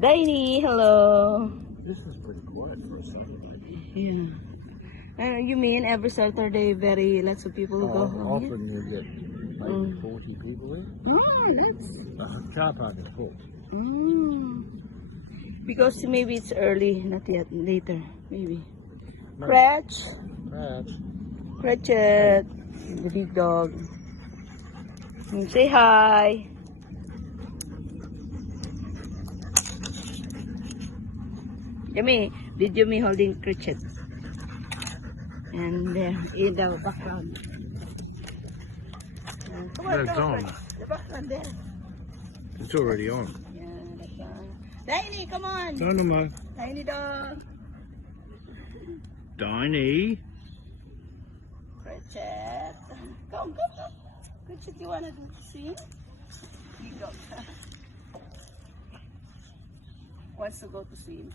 Daini, hello. This is pretty quiet for a Saturday. Yeah. You mean every Saturday, very lots of people go home here? Often you get maybe 40 people in. Oh, that's. The car park is full. Because maybe it's early, not yet, later, maybe. No. Cratch, Perhaps. Cratchit, the big dog. Say hi. Yummy, video me holding Cratchit. And in the background. Come on, That's come on. The background there. It's already on. Yeah, that's on. Tiny, come on. Dynamo. Tiny dog. Diney. Cratchit. Come, come, come. Cratchit, you wanna do the scene? You go. Wants to go to swim.